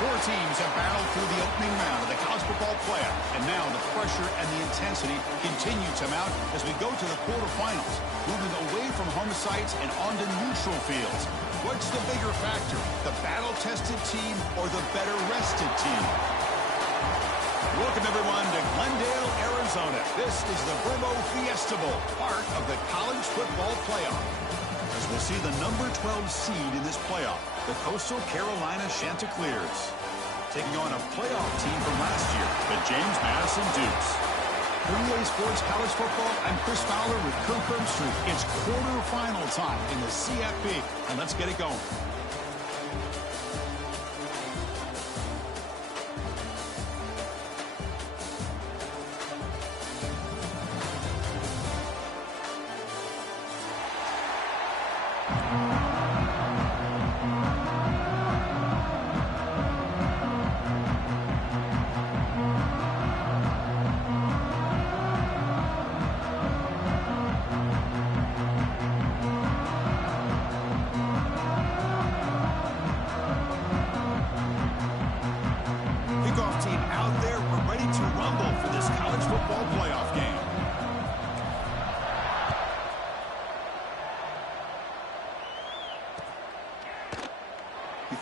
Four teams have battled through the opening round of the college football playoff, and now the pressure and the intensity continue to mount as we go to the quarterfinals, moving away from home sites and onto neutral fields. What's the bigger factor, the battle-tested team or the better-rested team? Welcome, everyone, to Glendale, Arizona. This is the Verbo Fiesta Bowl, part of the college football playoff. As we'll see the number 12 seed in this playoff, the Coastal Carolina Chanticleers, taking on a playoff team from last year, the James Madison Dukes. For EA Sports College Football, I'm Chris Fowler with Kirk Herbstreit. It's quarterfinal time in the CFP, and let's get it going.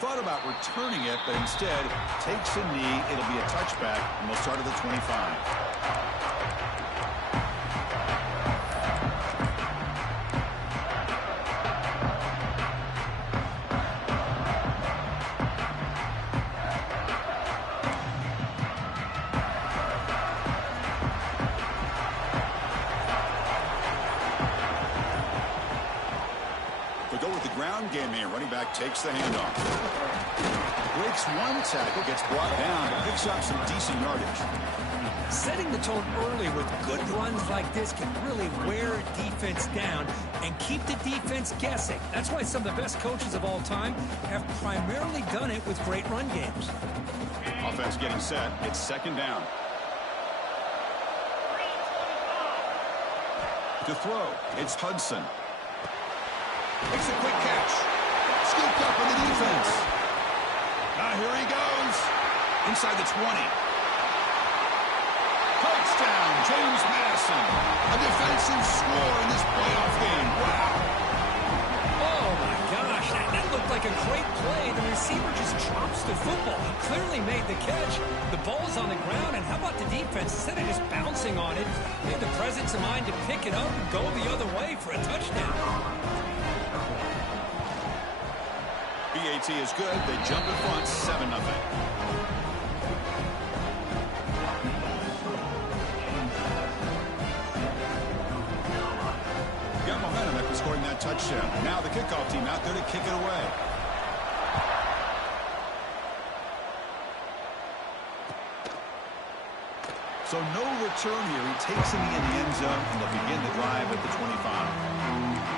Thought about returning it, but instead takes a knee. It'll be a touchback, and we'll start at the 25. Game here. Running back takes the handoff. Breaks one tackle, gets brought down, but picks up some decent yardage. Setting the tone early with good runs like this can really wear a defense down and keep the defense guessing. That's why some of the best coaches of all time have primarily done it with great run games. Offense getting set. It's second down. To throw, it's Hudson. Makes a quick catch. Scooped up in the defense. Now here he goes. Inside the 20. Touchdown, James Madison. A defensive score in this playoff game. Wow. Oh, my gosh. That looked like a great play. The receiver just chops the football. He clearly made the catch. The ball's on the ground, and how about the defense? Instead of just bouncing on it, they had the presence of mind to pick it up and go the other way for a touchdown. BAT is good. They jump in front, 7-0. Got momentum after scoring that touchdown. Now the kickoff team out there to kick it away. So no return here. He takes him in the end zone, and they'll begin the drive at the 25.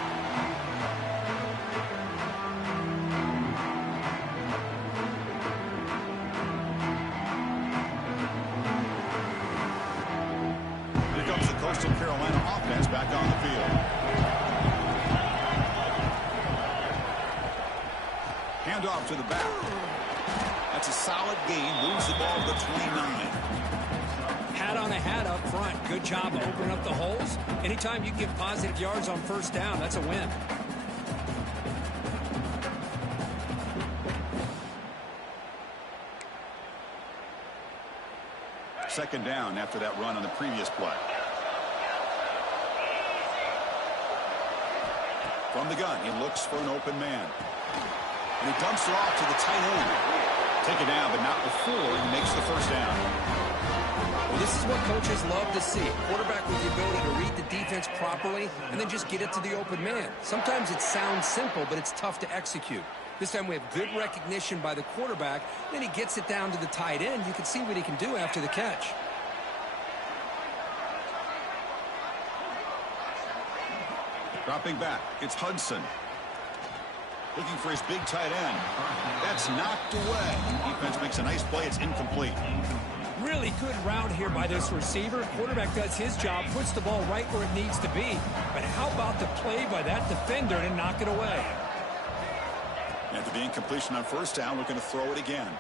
Coastal Carolina offense back on the field. Handoff to the back. That's a solid gain. Moves the ball to the 29. Hat on a hat up front. Good job opening up the holes. Anytime you get positive yards on first down, that's a win. Second down after that run on the previous play. From the gun, he looks for an open man. And he dumps it off to the tight end. Take it down, but not before he makes the first down. Well, this is what coaches love to see. A quarterback with the ability to read the defense properly and then just get it to the open man. Sometimes it sounds simple, but it's tough to execute. This time we have good recognition by the quarterback. Then he gets it down to the tight end. You can see what he can do after the catch. Dropping back, it's Hudson. Looking for his big tight end. That's knocked away. Defense makes a nice play. It's incomplete. Really good route here by this receiver. Quarterback does his job, puts the ball right where it needs to be. But how about the play by that defender to knock it away? After being completion on first down, looking to throw it again.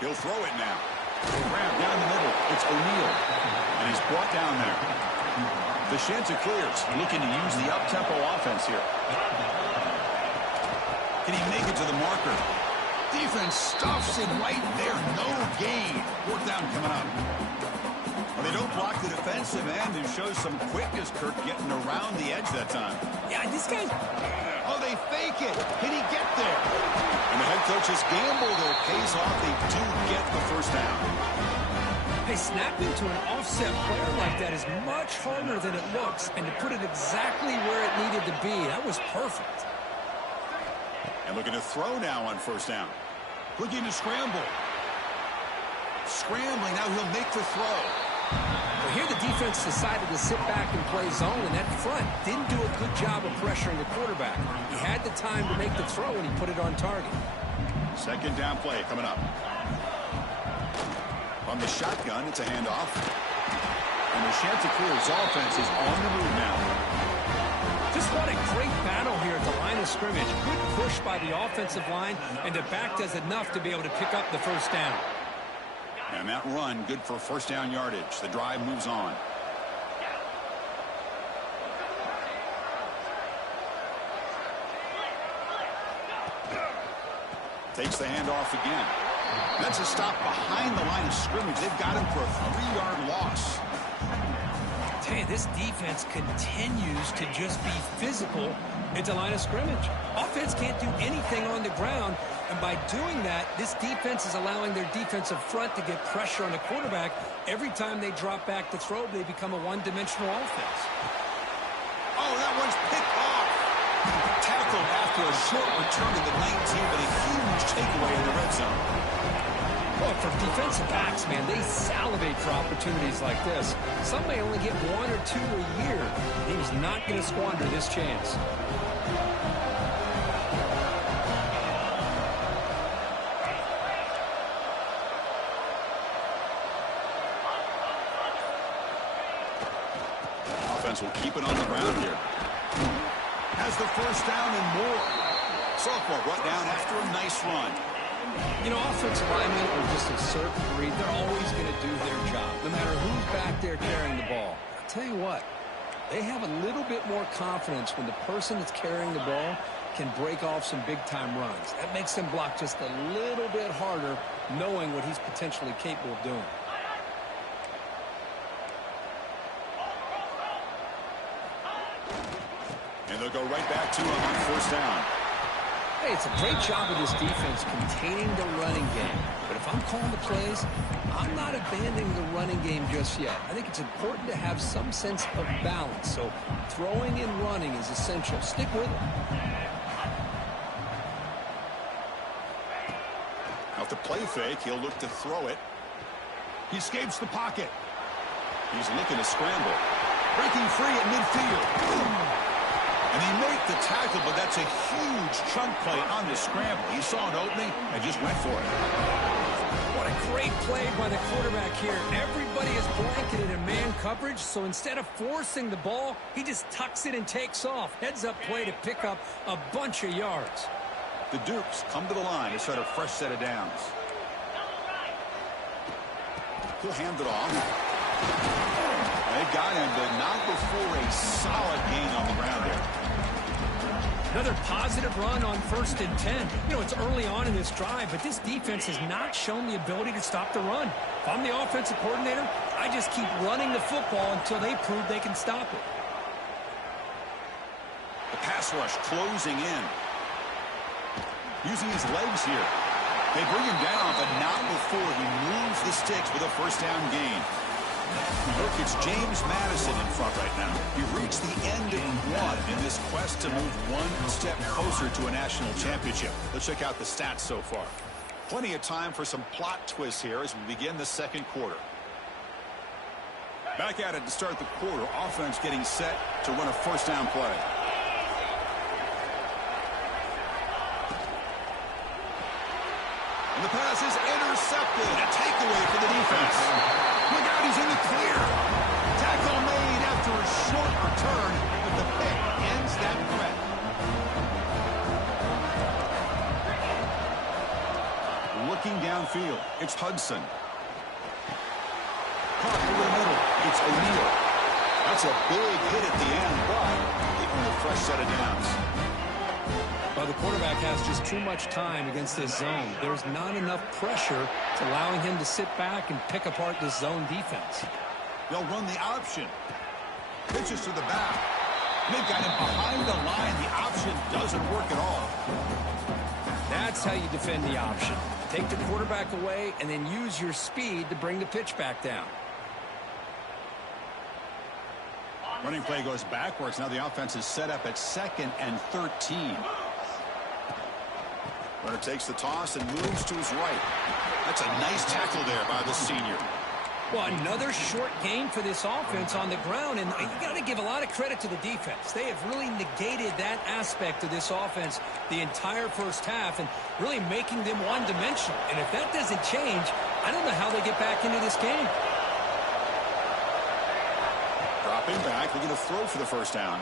He'll throw it now. Grab down the middle. It's O'Neal. And he's brought down there. The Ncaa clears, looking to use the up-tempo offense here. Can he make it to the marker? Defense stuffs him right there. No gain. Fourth down coming up. Well, they don't block the defensive end and shows some quickness, Kirk, getting around the edge that time. Yeah, this guy... Oh, they fake it. Can he get there? And the head coach has gambled. It pays off. They do get the first down. Hey, snapping to an offset player like that is much harder than it looks. And to put it exactly where it needed to be, that was perfect. And looking to throw now on first down. Looking to scramble. Scrambling. Now he'll make the throw. Well, here the defense decided to sit back and play zone, and that front didn't do a good job of pressuring the quarterback. He had the time to make the throw, and he put it on target. Second down play coming up. On the shotgun, it's a handoff. And the Chanticleer's offense is on the move now. Just what a great battle here at the line of scrimmage. Good push by the offensive line, and the back does enough to be able to pick up the first down. And that run, good for first down yardage. The drive moves on. Takes the handoff again. That's a stop behind the line of scrimmage. They've got him for a 3-yard loss. I tell you, this defense continues to just be physical at the line of scrimmage. Offense can't do anything on the ground, and by doing that, this defense is allowing their defensive front to get pressure on the quarterback. Every time they drop back to throw, they become a one-dimensional offense. Oh, that one's picked off. Tackled after a short return to the 19, but a huge takeaway in the red zone. Well, for defensive backs, man, they salivate for opportunities like this. Some may only get 1 or 2 a year. He's not going to squander this chance. Offense will keep it on the ground here. Has the first down and more. Sophomore brought down after a nice run. You know, offensive linemen are just a certain breed. They're always going to do their job, no matter who's back there carrying the ball. I'll tell you what, they have a little bit more confidence when the person that's carrying the ball can break off some big-time runs. That makes them block just a little bit harder, knowing what he's potentially capable of doing. And they'll go right back to him on first down. Hey, it's a great job of this defense containing the running game. But if I'm calling the plays, I'm not abandoning the running game just yet. I think it's important to have some sense of balance. So throwing and running is essential. Stick with it. Off the play fake, he'll look to throw it. He escapes the pocket. He's looking to scramble. Breaking free at midfield. And he made the tackle, but that's a huge chunk play on the scramble. He saw an opening and just went for it. What a great play by the quarterback here. Everybody is blanketed in man coverage, so instead of forcing the ball, he just tucks it and takes off. Heads-up play to pick up a bunch of yards. The Dukes come to the line to start a fresh set of downs. He'll hand it off. They got him, but not before a solid gain on the ground there. Another positive run on 1st and 10. You know, it's early on in this drive, but this defense has not shown the ability to stop the run. If I'm the offensive coordinator, I just keep running the football until they prove they can stop it. The pass rush closing in. Using his legs here. They bring him down, but not before he moves the sticks with a first down gain. Look, it's James Madison in front right now. We've reached the end of one in this quest to move one step closer to a national championship. Let's check out the stats so far. Plenty of time for some plot twists here as we begin the second quarter. Back at it to start the quarter. Offense getting set to run a first down play. And the pass is intercepted. A takeaway for the defense. Look out, he's in the clear. Tackle made after a short return, but the pick ends that threat. Looking downfield, it's Hudson. Caught over the middle, it's O'Neal. That's a big hit at the end, but they earn a fresh set of downs. Well, the quarterback has just too much time against this zone. There's not enough pressure to allowing him to sit back and pick apart this zone defense. They'll run the option. Pitches to the back. They've got him behind the line. The option doesn't work at all. That's how you defend the option. Take the quarterback away and then use your speed to bring the pitch back down. Running play goes backwards. Now the offense is set up at 2nd and 13. Runner takes the toss and moves to his right. That's a nice tackle there by the senior. Well, another short game for this offense on the ground, and you got to give a lot of credit to the defense. They have really negated that aspect of this offense the entire first half and really making them one-dimensional. And if that doesn't change, I don't know how they get back into this game. Dropping back, looking to throw for the first down.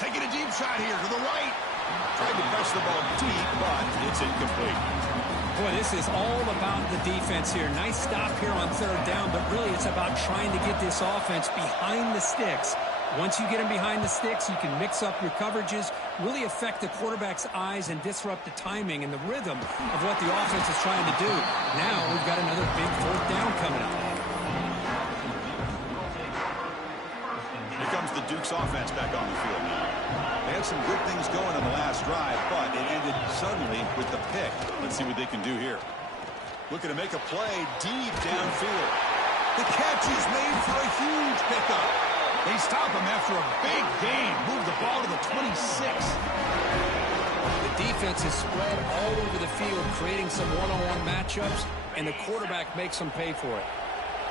Taking a deep shot here to the right. Tried to press the ball deep, but it's incomplete. Boy, this is all about the defense here. Nice stop here on 3rd down, but really it's about trying to get this offense behind the sticks. Once you get them behind the sticks, you can mix up your coverages, really affect the quarterback's eyes and disrupt the timing and the rhythm of what the offense is trying to do. Now we've got another big 4th down coming up. Here comes the Duke's offense back on the field now. They had some good things going on the last drive, but it ended suddenly with the pick. Let's see what they can do here. Looking to make a play deep downfield. The catch is made for a huge pickup. They stop him after a big gain. Move the ball to the 26. The defense is spread all over the field, creating some one-on-one matchups, and the quarterback makes them pay for it.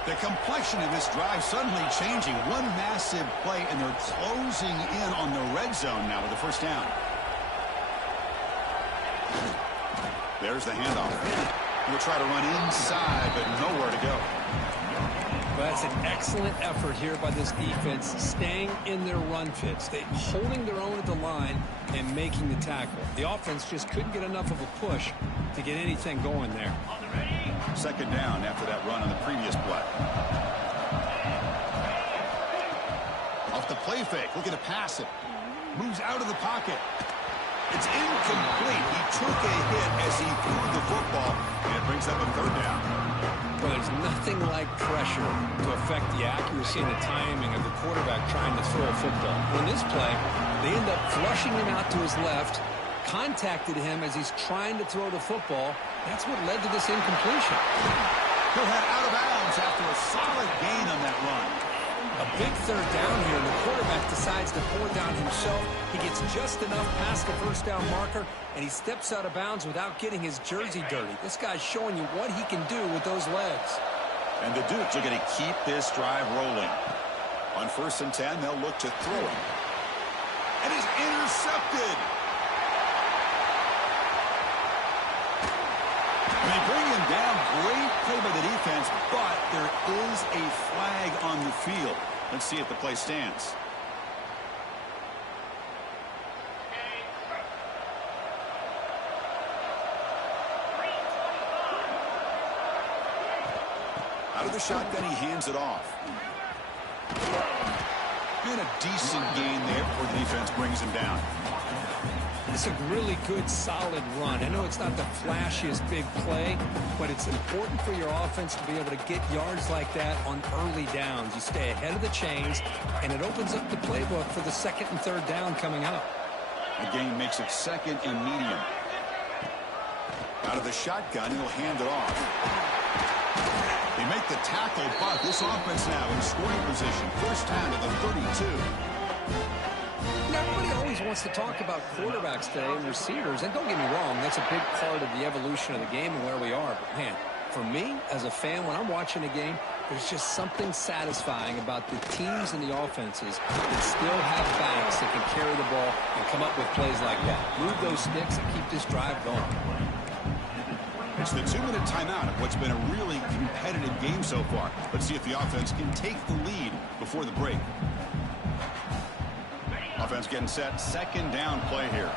The complexion of this drive suddenly changing. One massive play, and they're closing in on the red zone now with the first down. There's the handoff. We'll try to run inside, but nowhere to go. Well, that's an excellent effort here by this defense, staying in their run fits. They're holding their own at the line and making the tackle. The offense just couldn't get enough of a push to get anything going there. 2nd down after that run on the previous play. Off the play fake, looking to pass it. Moves out of the pocket. It's incomplete. He took a hit as he threw the football, and it brings up a 3rd down. Well, there's nothing like pressure to affect the accuracy and the timing of the quarterback trying to throw a football. On this play, they end up flushing him out to his left, contacted him as he's trying to throw the football. That's what led to this incompletion. He'll head out of bounds after a solid gain on that run. A big 3rd down here, and the quarterback decides to pour down himself. He gets just enough past the first down marker, and he steps out of bounds without getting his jersey dirty. This guy's showing you what he can do with those legs. And the Dukes are going to keep this drive rolling. On 1st and 10, they'll look to throw it. And he's intercepted. And they bring him down. Great play by the defense, but there is a flag on the field. Let's see if the play stands. Out of the shotgun, he hands it off. And a decent gain there before the defense brings him down. It's a really good, solid run. I know it's not the flashiest big play, but it's important for your offense to be able to get yards like that on early downs. You stay ahead of the chains, and it opens up the playbook for the 2nd and 3rd down coming up. The gain makes it 2nd and medium. Out of the shotgun, he'll hand it off. They make the tackle, but this offense now in scoring position. First down to the 32. Everybody always wants to talk about quarterbacks today and receivers, and don't get me wrong, that's a big part of the evolution of the game and where we are. But, man, for me, as a fan, when I'm watching a game, there's just something satisfying about the teams and the offenses that still have backs that can carry the ball and come up with plays like that. Move those sticks and keep this drive going. It's the 2-minute timeout of what's been a really competitive game so far. Let's see if the offense can take the lead before the break. Offense getting set. 2nd down play here.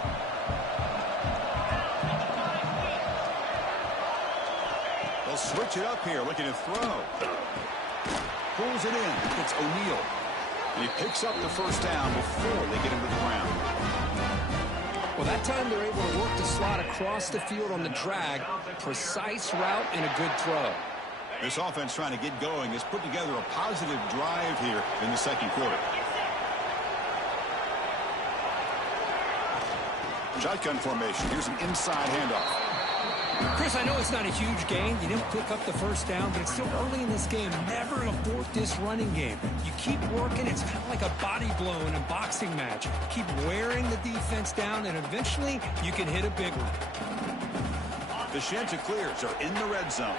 switch it up here, looking to throw. Pulls it in. It's O'Neal. And he picks up the first down before they get him to the ground. Well, that time they're able to work the slot across the field on the drag. Precise route and a good throw. This offense trying to get going has put together a positive drive here in the second quarter. Shotgun formation. Here's an inside handoff. Chris, I know it's not a huge gain. You didn't pick up the first down, but it's still early in this game. Never abort this running game. You keep working. It's kind of like a body blow in a boxing match. Keep wearing the defense down, and eventually you can hit a big one. The Chanticleers are in the red zone.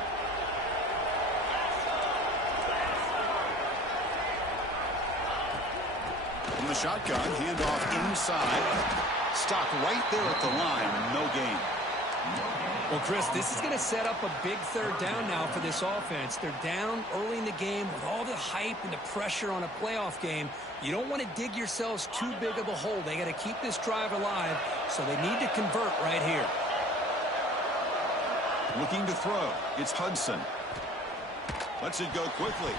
From the shotgun, handoff inside. Stopped right there at the line. No gain. Well, Chris, this is going to set up a big third down now for this offense. They're down early in the game with all the hype and the pressure on a playoff game. You don't want to dig yourselves too big of a hole. They got to keep this drive alive, so they need to convert right here. Looking to throw. It's Hudson. Lets it go quickly.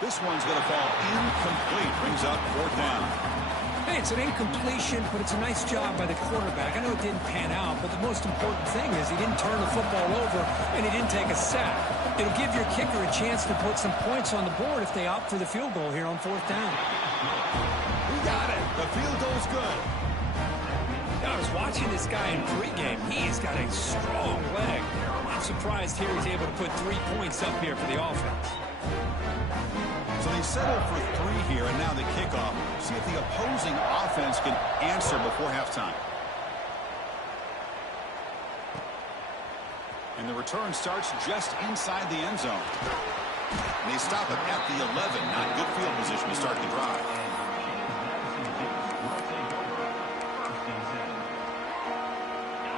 This one's going to fall incomplete. Brings up fourth down. Hey, it's an incompletion, but it's a nice job by the quarterback. I know it didn't pan out, but the most important thing is he didn't turn the football over and he didn't take a sack. It'll give your kicker a chance to put some points on the board if they opt for the field goal here on fourth down. We got it. The field goal's good. I was watching this guy in pregame. He's got a strong leg. I'm surprised here he's able to put 3 points up here for the offense. So they settle for 3 here, and now the kickoff. See if the opposing offense can answer before halftime. And the return starts just inside the end zone. And they stop it at the 11. Not good field position to start the drive.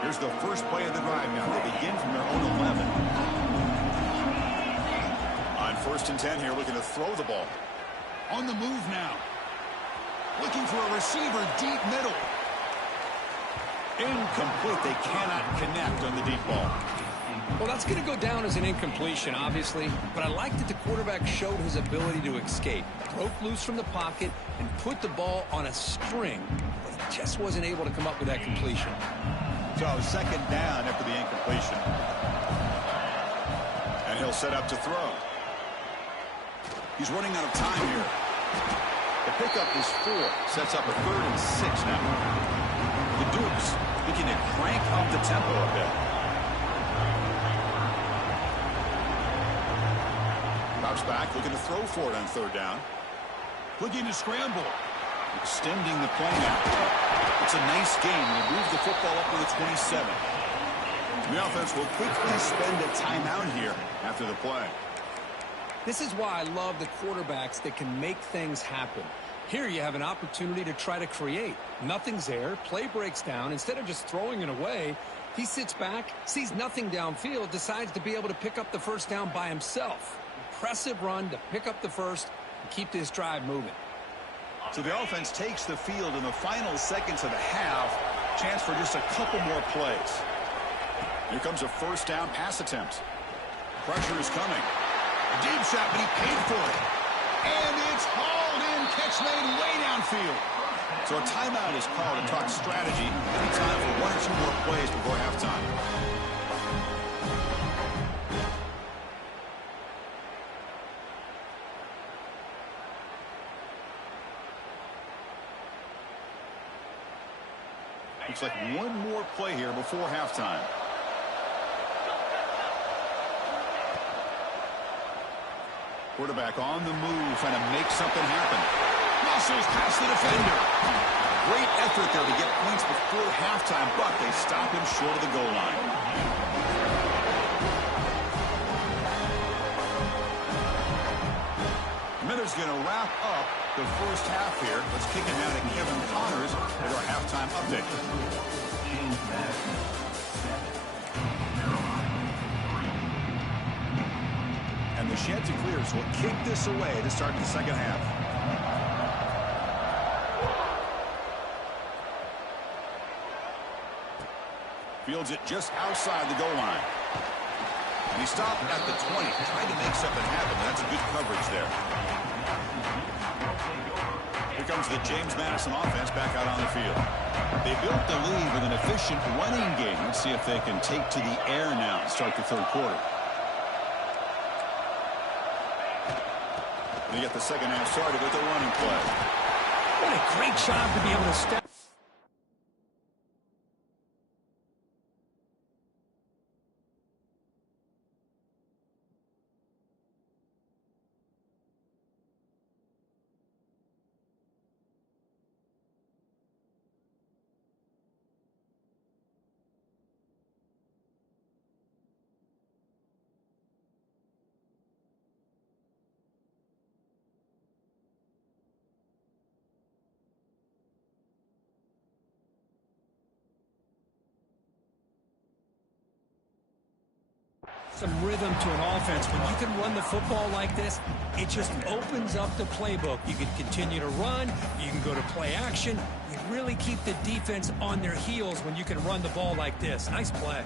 Here's the first play of the drive now. They begin from their own 11. On 1st and 10 here, looking to throw the ball. On the move now. Looking for a receiver deep middle. Incomplete. They cannot connect on the deep ball. Well, that's going to go down as an incompletion, obviously, but I like that the quarterback showed his ability to escape. Broke loose from the pocket and put the ball on a string, but he just wasn't able to come up with that completion. So, second down after the incompletion. And he'll set up to throw. He's running out of time here. The pickup is 4. Sets up a 3rd and 6 now. The Dukes looking to crank up the tempo a bit. Drops back, looking to throw for it on 3rd down. Looking to scramble. Extending the play now. It's a nice game. They move the football up to the 27. The offense will quickly spend a timeout here after the play. This is why I love the quarterbacks that can make things happen. Here you have an opportunity to try to create. Nothing's there. Play breaks down. Instead of just throwing it away, he sits back, sees nothing downfield, decides to be able to pick up the first down by himself. Impressive run to pick up the first and keep this drive moving. So the offense takes the field in the final seconds of the half. Chance for just a couple more plays. Here comes a first down pass attempt. Pressure is coming. A deep shot, but he paid for it. And it's hauled in. Catch made way downfield. So a timeout is called to talk strategy. Any time for 1 or 2 more plays before halftime. Looks like 1 more play here before halftime. Quarterback on the move, trying to make something happen. Muscles past the defender. Great effort there to get points before halftime, but they stop him short of the goal line. Miller's going to wrap up the first half here. Let's kick it down to Kevin Connors with our halftime update. And the Chanticleers will kick this away to start the second half. Fields it just outside the goal line. He stopped at the 20, trying to make something happen. That's a good coverage there. Here comes the James Madison offense back out on the field. They built the lead with an efficient running game. Let's see if they can take to the air now to start the third quarter. They get the second half started with a running play. What a great job to be able to step. Some rhythm to an offense. When you can run the football like this, it just opens up the playbook. You can continue to run. You can go to play action. You really keep the defense on their heels when you can run the ball like this. Nice play.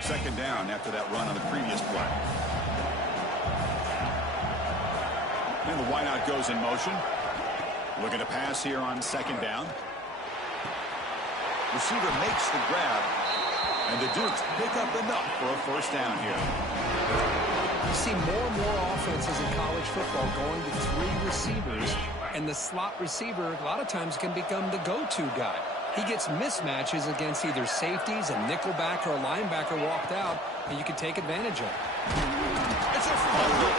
Second down after that run on the previous play. And the wideout goes in motion. Looking to pass here on second down. Receiver makes the grab. And the Dukes pick up enough for a first down here. You see more and more offenses in college football going to 3 receivers, and the slot receiver a lot of times can become the go-to guy. He gets mismatches against either safeties, a nickelback, or a linebacker walked out, and you can take advantage of it. It's a fumble,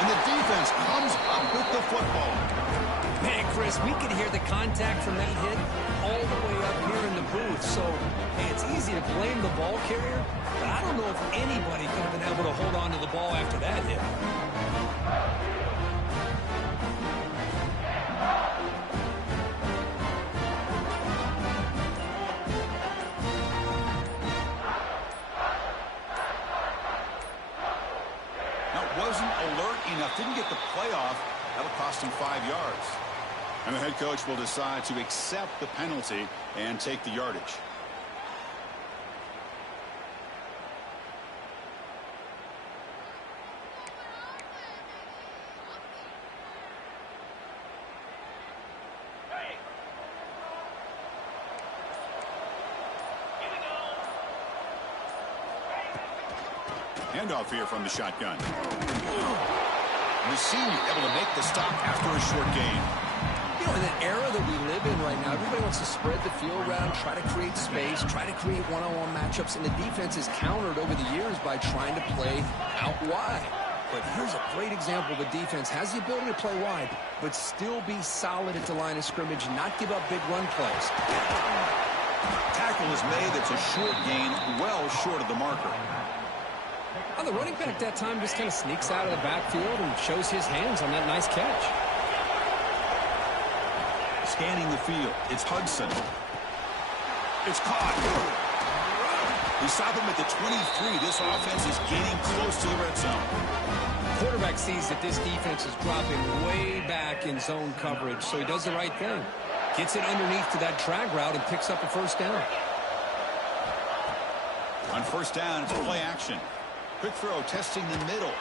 and the defense comes up with the football. Man, Chris, we could hear the contact from that hit all the way up here in the booth. So, hey, it's easy to blame the ball carrier, but I don't know if anybody could have been able to hold on to the ball after that hit. Now, wasn't alert enough, didn't get the play off. That'll cost him 5 yards. And the head coach will decide to accept the penalty and take the yardage. Handoff here from the shotgun. The senior able to make the stop after a short gain. You know, in the era that we live in right now, everybody wants to spread the field around, try to create space, try to create one-on-one matchups, and the defense is countered over the years by trying to play out wide. But here's a great example. The defense has the ability to play wide, but still be solid at the line of scrimmage and not give up big run plays. Tackle is made. It's a short gain, well short of the marker. Well, the running back that time just kind of sneaks out of the backfield and shows his hands on that nice catch. Scanning the field, it's Hudson. It's caught. We stop him at the 23. This offense is getting close to the red zone. Quarterback sees that this defense is dropping way back in zone coverage, so he does the right thing. Gets it underneath to that drag route and picks up a first down. On first down, it's play action. Quick throw, testing the middle.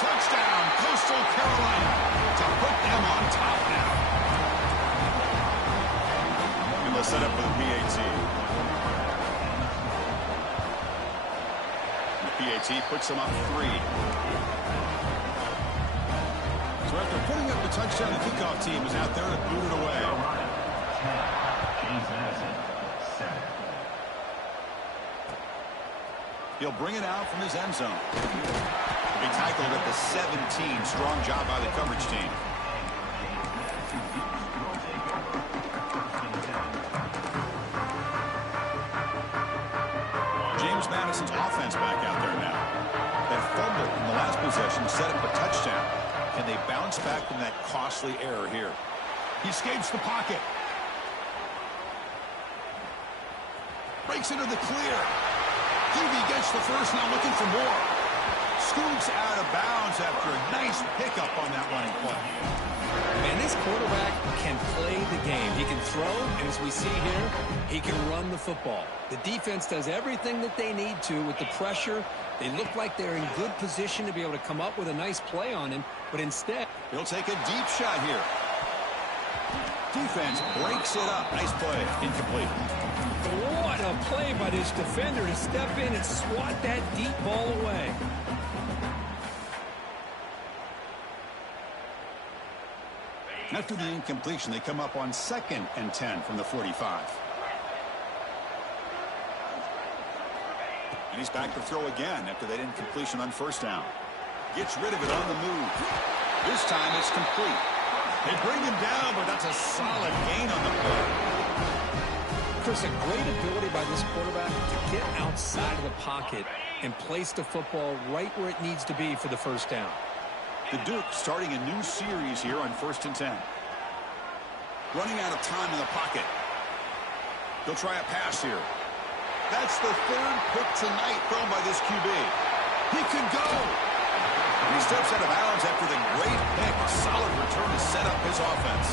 Touchdown, Coastal Carolina, to put them on top now. And they'll set up for the PAT. And the PAT puts them up 3. So after putting up the touchdown, the kickoff team is out there to boot it away. He'll bring it out from his end zone. He'll be tackled at the 17. Strong job by the coverage team. James Madison's offense back out there now. That fumble in the last possession set up a touchdown. Can they bounce back from that costly error here? He escapes the pocket. Breaks into the clear. Hubie gets the first, now looking for more. Scoops out of bounds after a nice pickup on that running play. Man, this quarterback can play the game. He can throw, and as we see here, he can run the football. The defense does everything that they need to with the pressure. They look like they're in good position to be able to come up with a nice play on him, but instead... He'll take a deep shot here. Defense breaks it up. Nice play. Incomplete. What a play by this defender to step in and swat that deep ball away. After the incompletion, they come up on 2nd and 10 from the 45. And he's back to throw again after that incompletion on 1st down. Gets rid of it on the move. This time it's complete. They bring him down, but that's a solid gain on the play. Chris, a great ability by this quarterback to get outside of the pocket and place the football right where it needs to be for the 1st down. The Duke starting a new series here on 1st and 10. Running out of time in the pocket. They'll try a pass here. That's the 3rd pick tonight thrown by this QB. He could go. And he steps out of bounds after the great pick. A solid return to set up his offense.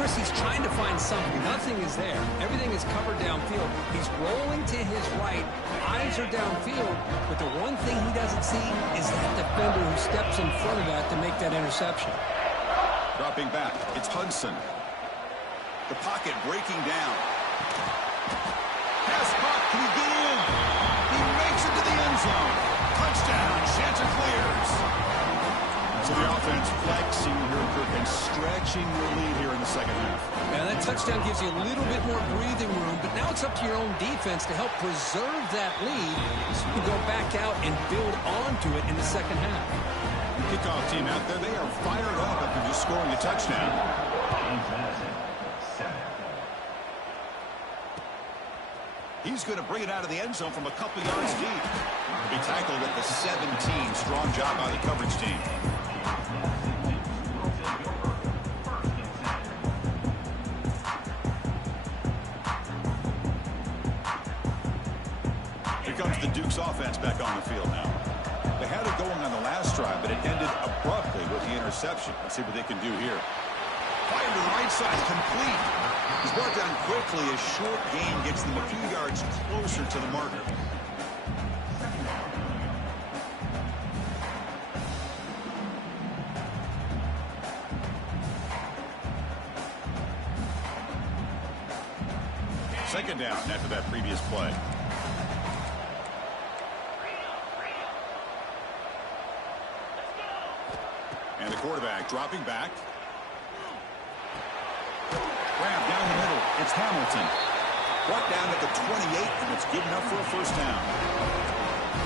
Chris, he's trying to find something. Nothing is there. Everything is covered downfield. He's rolling to his right. Eyes are downfield. But the one thing he doesn't see is that defender who steps in front of that to make that interception. Dropping back. It's Hudson. The pocket breaking down. Pass caught. Can he get in? He makes it to the end zone. Touchdown. Shanter clears. So the offense flexing here, Kirk, and stretching their lead here in the 2nd half. Now that touchdown gives you a little bit more breathing room, but now it's up to your own defense to help preserve that lead so you can go back out and build onto it in the 2nd half. Kickoff team out there, they are fired up after just scoring a touchdown. He's going to bring it out of the end zone from a couple yards deep. He'll be tackled at the 17. Strong job by the coverage team. Here comes the Duke's offense back on the field now. They had it going on the last drive, but it ended abruptly with the interception. Let's see what they can do here. Fire to the right side, complete. He's brought down quickly. A short gain gets them a few yards closer to the marker. Second down after that previous play. And the quarterback dropping back. Grab down the middle. It's Hamilton. Brought down at the 28, and it's good enough for a 1st down.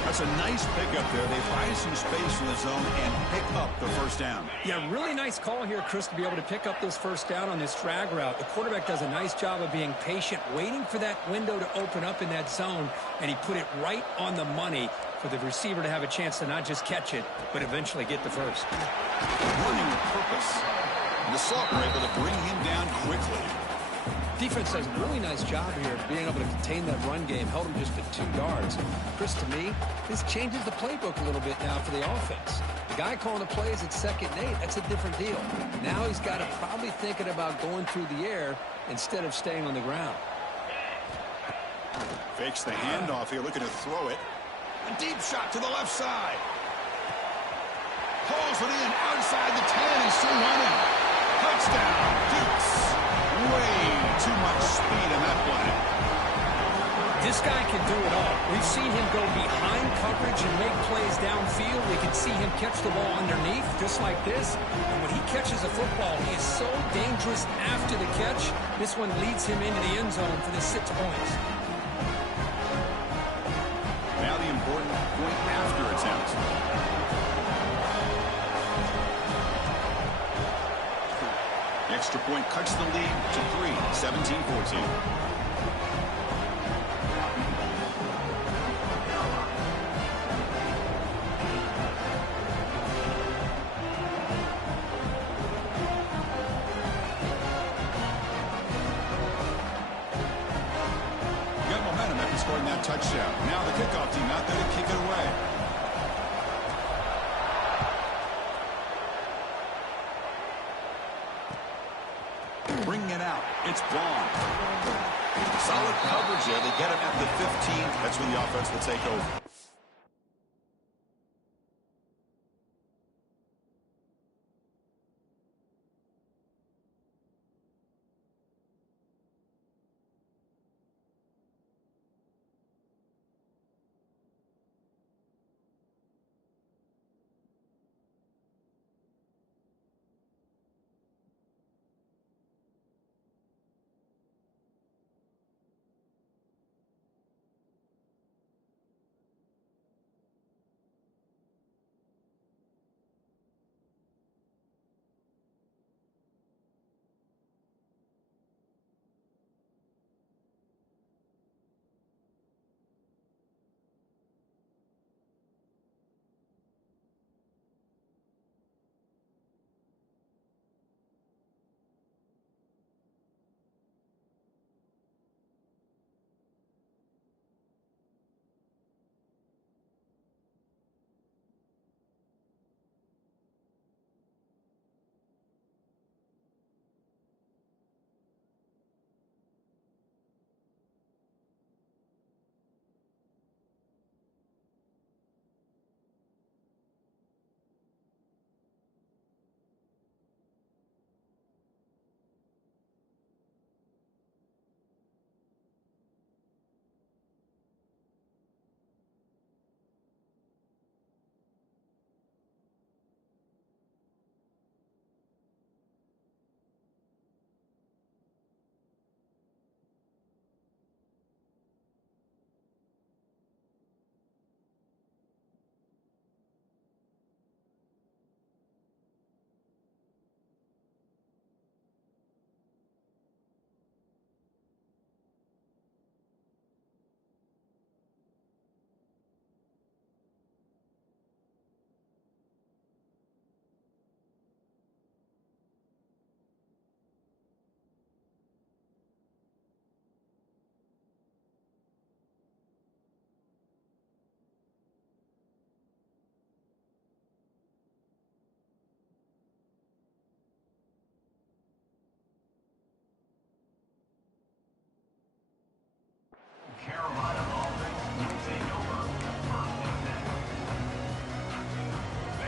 That's a nice pickup there. They find some space in the zone and pick up the 1st down. Yeah, really nice call here, Chris, to be able to pick up this 1st down on this drag route. The quarterback does a nice job of being patient, waiting for that window to open up in that zone, and he put it right on the money for the receiver to have a chance to not just catch it, but eventually get the 1st. Running with purpose. And the Salt were able to bring him down quickly. Defense does a really nice job here of being able to contain that run game. Held him just at 2 yards. Chris, to me, this changes the playbook a little bit now for the offense. The guy calling the plays at 2nd and 8, that's a different deal. Now he's got to probably thinking about going through the air instead of staying on the ground. Fakes the handoff here, looking to throw it. A deep shot to the left side. Pulls it in outside the 10. He's still running. Touchdown, Dukes. Way too much speed in that play. This guy can do it all. We've seen him go behind coverage and make plays downfield. We can see him catch the ball underneath, just like this. And when he catches a football, he is so dangerous after the catch. This one leads him into the end zone for the 6 points. Now the important point after attempt. The extra point cuts the lead to 3, 17-14. Got momentum after scoring that touchdown. Now the kickoff team out there to kick it away. It's gone. Solid coverage there. They get him at the 15. That's when the offense will take over.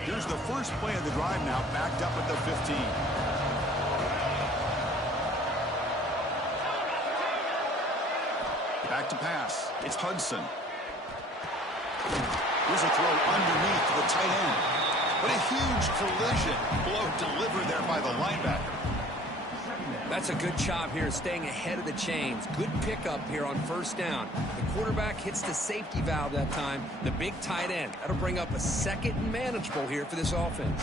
Here's the first play of the drive now, backed up at the 15. Back to pass. It's Hudson. Here's a throw underneath to the tight end. What a huge collision. Blow delivered there by the linebacker. That's a good job here, staying ahead of the chains. Good pickup here on first down. The quarterback hits the safety valve that time. The big tight end. That'll bring up a second and manageable here for this offense.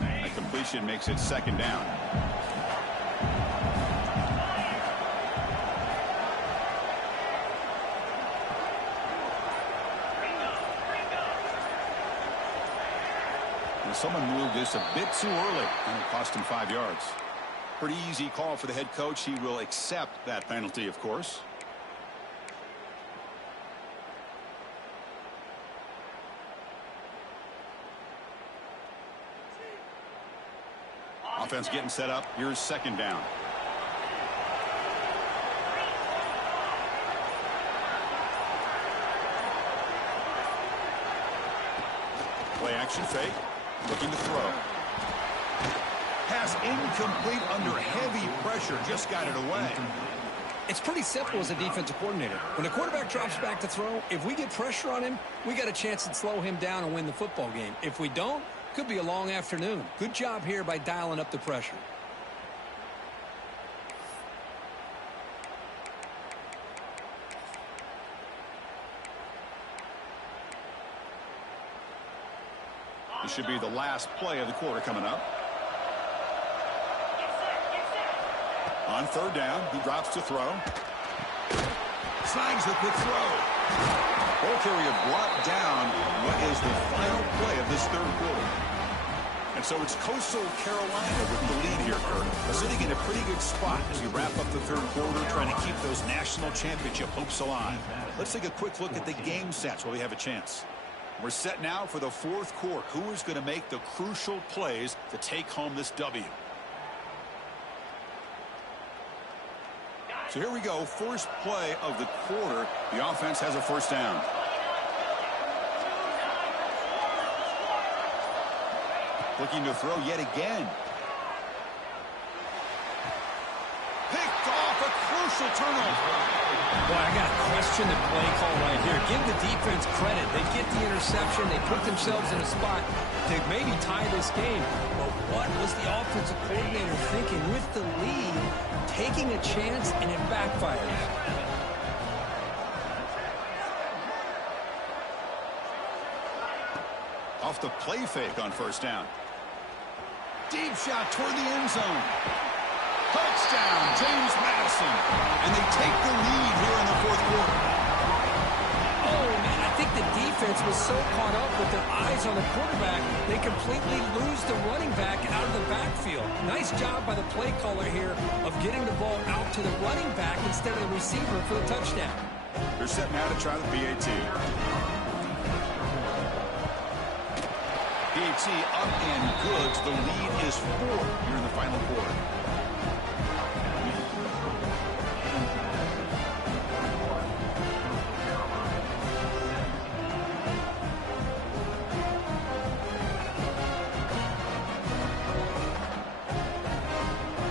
That completion makes it second down. Someone moved this a bit too early, and it cost him 5 yards. Pretty easy call for the head coach. He will accept that penalty, of course. Offense getting set up. Here's second down. Play action fake. Looking to throw. Pass incomplete under heavy pressure. Just got it away. It's pretty simple as a defensive coordinator. When the quarterback drops back to throw, if we get pressure on him, we got a chance to slow him down and win the football game. If we don't, could be a long afternoon. Good job here by dialing up the pressure. This should be the last play of the quarter coming up. On third down, he drops to throw. Snags the quick throw. Ball carrier brought down. What is the final play of this third quarter? And so it's Coastal Carolina with the lead here, Kurt. Sitting in a pretty good spot as we wrap up the third quarter, trying to keep those national championship hopes alive. Let's take a quick look at the game stats while we have a chance. We're set now for the fourth quarter. Who is going to make the crucial plays to take home this W? So here we go. First play of the quarter. The offense has a first down. Looking to throw yet again. Picked off, a crucial turnover. Boy, I got to question the play call right here. Give the defense credit. They get the interception. They put themselves in a spot to maybe tie this game. But what was the offensive coordinator thinking with the lead, taking a chance, and it backfires? Off the play fake on first down. Deep shot toward the end zone. Touchdown, James Madison. And they take the lead here in the fourth quarter. Oh, man, I think the defense was so caught up with their eyes on the quarterback, they completely lose the running back out of the backfield. Nice job by the play caller here of getting the ball out to the running back instead of the receiver for the touchdown. They're set now to try the PAT. PAT up and good. The lead is 4 here in the final quarter.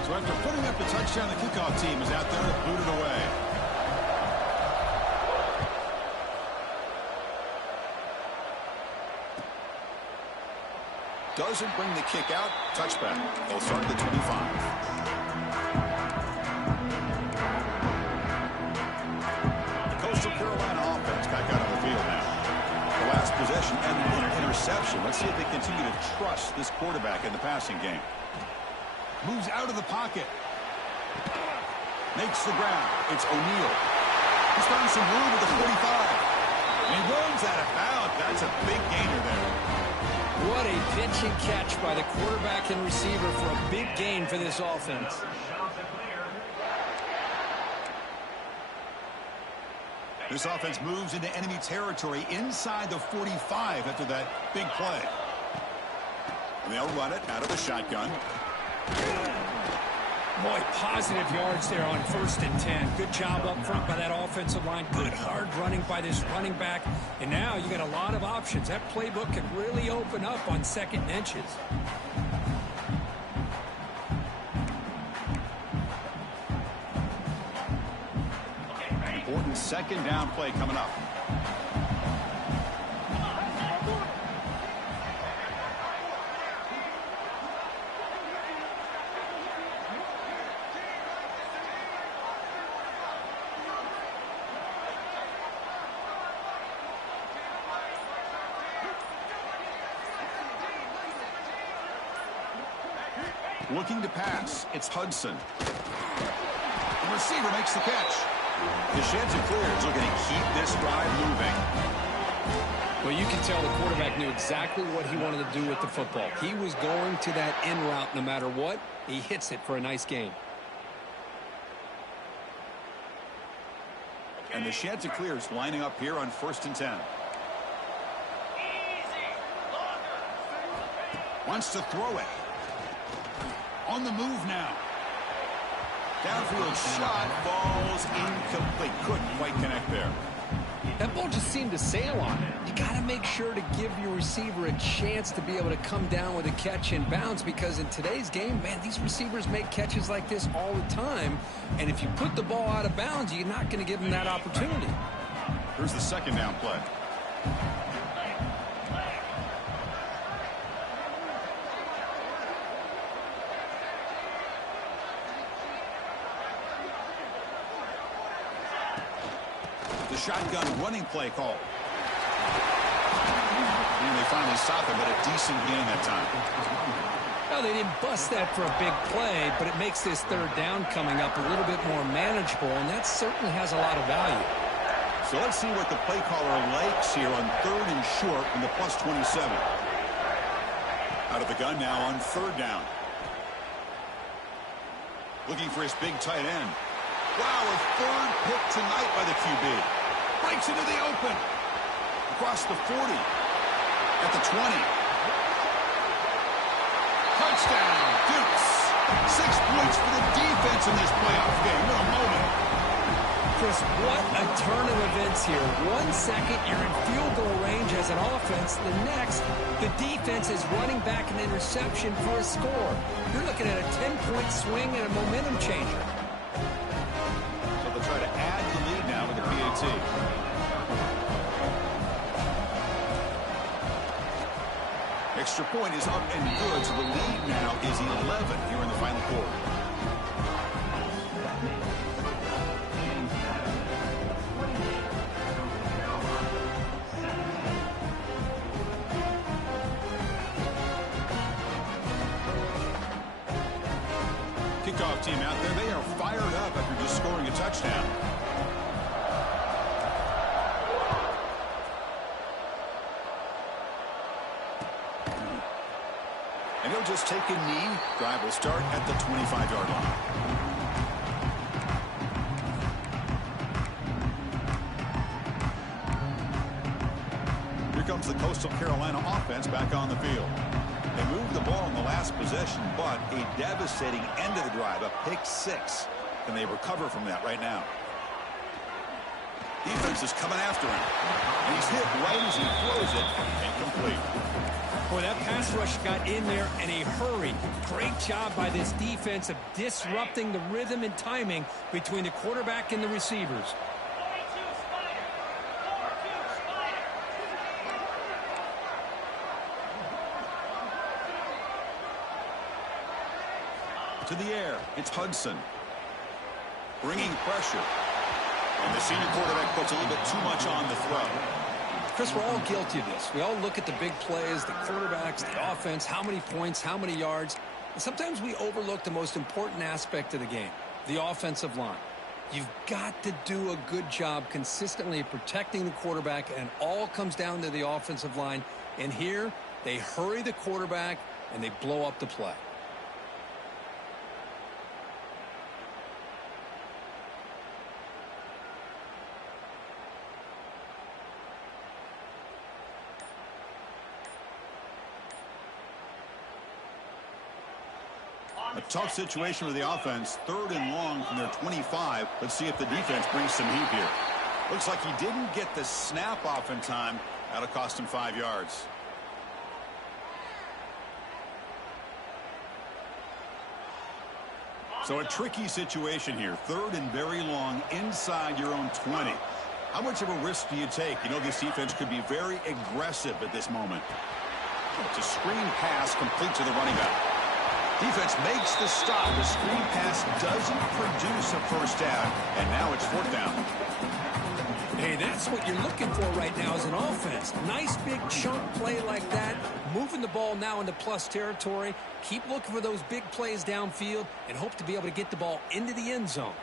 So after putting up the touchdown, the kickoff team is out there to boot it away. Doesn't bring the kick out. Touchback. They'll start at the 25. The Coastal Carolina offense back out on the field now. The last possession ended in an interception. Let's see if they continue to trust this quarterback in the passing game. Moves out of the pocket. Makes the ground. It's O'Neal. He's found some room at the 45. And he runs out of bounds. That's a big gainer there. What a pitch and catch by the quarterback and receiver for a big gain for this offense. This offense moves into enemy territory inside the 45 after that big play. And they'll run it out of the shotgun. Boy, positive yards there on 1st and 10. Good job up front by that offensive line. Good hard running by this running back. And now you got a lot of options. That playbook can really open up on 2nd and inches. Important 2nd down play coming up. Looking to pass. It's Hudson. The receiver makes the catch. Ncaa is looking to keep this drive moving. Well, you can tell the quarterback knew exactly what he wanted to do with the football. He was going to that in route no matter what. He hits it for a nice gain. And Ncaa is lining up here on 1st and 10. Wants to throw it. On the move now. Downfield shot falls incomplete. Couldn't quite connect there. That ball just seemed to sail on it. You got to make sure to give your receiver a chance to be able to come down with a catch and bounce, because in today's game, man, these receivers make catches like this all the time. And if you put the ball out of bounds, you're not going to give them that opportunity. Here's the 2nd down play. The shotgun running play call. And they finally stop it, but a decent gain that time. Well, they didn't bust that for a big play, but it makes this 3rd down coming up a little bit more manageable, and that certainly has a lot of value. So let's see what the play caller likes here on 3rd and short in the +27. Out of the gun now on third down. Looking for his big tight end. Wow, a third pick tonight by the QB. Breaks into the open. Across the 40. At the 20. Touchdown, Dukes. 6 points for the defense in this playoff game. What a moment. Chris, what a turn of events here. 1 second, you're in field goal range as an offense. The next, the defense is running back an interception for a score. You're looking at a 10-point swing and a momentum changer. So they'll try to add the lead now with the PAT. Extra point is up and good, so the lead now is 11 here in the final quarter. Kickoff team out there, they are fired up after just scoring a touchdown. And he'll just take a knee. Drive will start at the 25-yard line. Here comes the Coastal Carolina offense back on the field. They moved the ball in the last possession, but a devastating end of the drive, a pick 6. Can they recover from that right now? Defense is coming after him. And he's hit right as he throws it. Incomplete. Boy, that pass rush got in there in a hurry. Great job by this defense of disrupting the rhythm and timing between the quarterback and the receivers. To the air, it's Hudson. Bringing pressure. And the senior quarterback puts a little bit too much on the throw. Chris, we're all guilty of this. We all look at the big plays, the quarterbacks, the offense, how many points, how many yards. And sometimes we overlook the most important aspect of the game, the offensive line. You've got to do a good job consistently protecting the quarterback, and it all comes down to the offensive line. And here, they hurry the quarterback, and they blow up the play. A tough situation with the offense. 3rd and long from their 25. Let's see if the defense brings some heat here. Looks like he didn't get the snap off in time. That'll cost him 5 yards. So a tricky situation here. 3rd and very long inside your own 20. How much of a risk do you take? You know this defense could be very aggressive at this moment. It's a screen pass complete to the running back. Defense makes the stop. The screen pass doesn't produce a first down, and now it's 4th down. Hey, that's what you're looking for right now as an offense. Nice big chunk play like that, moving the ball now into plus territory. Keep looking for those big plays downfield and hope to be able to get the ball into the end zone.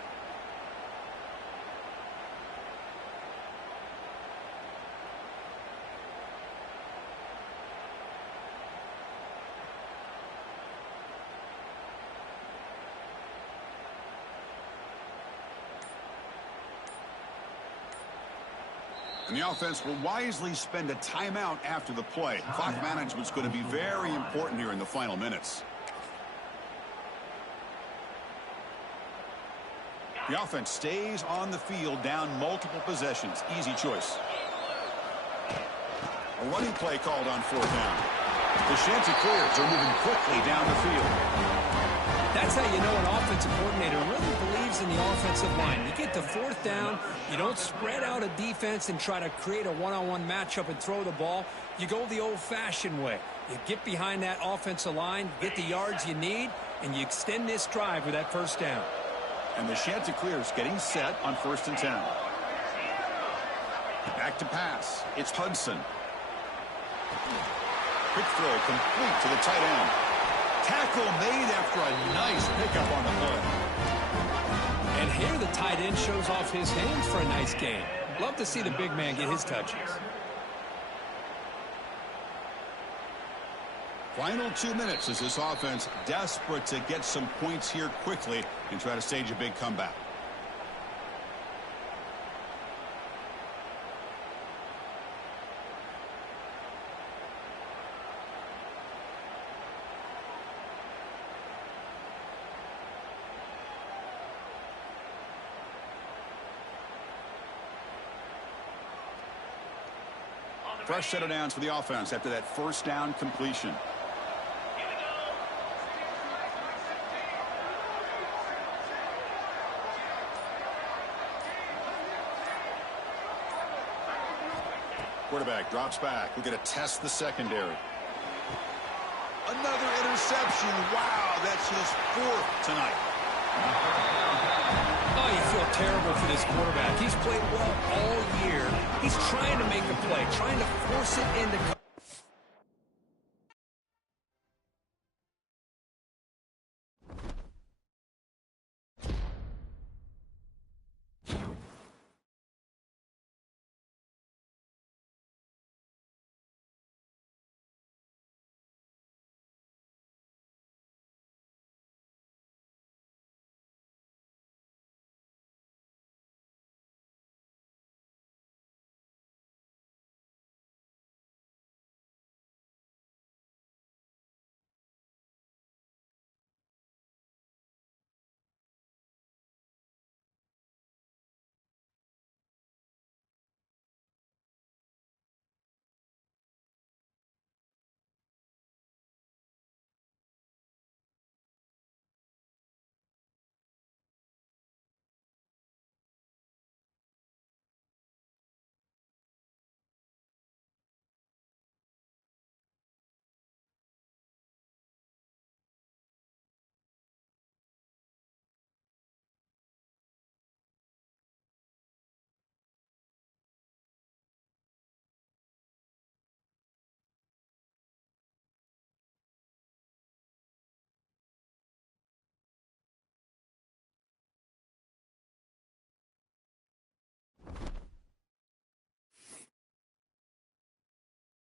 And the offense will wisely spend a timeout after the play. Clock management's going to be very important here in the final minutes. The offense stays on the field down multiple possessions. Easy choice. A running play called on 4th down. The Chanticleers are moving quickly down the field. That's how you know an offensive coordinator really believes in the offensive line. You get to 4th down, you don't spread out a defense and try to create a one-on-one matchup and throw the ball. You go the old-fashioned way. You get behind that offensive line, get the yards you need, and you extend this drive with that 1st down. And the Chanticleers getting set on 1st and 10. Back to pass. It's Hudson. Quick throw complete to the tight end. Tackle made after a nice pickup on the play. And here the tight end shows off his hands for a nice game. Love to see the big man get his touches. Final 2 minutes as this offense desperate to get some points here quickly and try to stage a big comeback. Fresh set of downs for the offense after that first down completion. Quarterback drops back. We're going to test the secondary. Another interception. Wow, that's his 4th tonight. Oh, you feel terrible for this quarterback. He's played well all year. He's trying to make a play, trying to force it into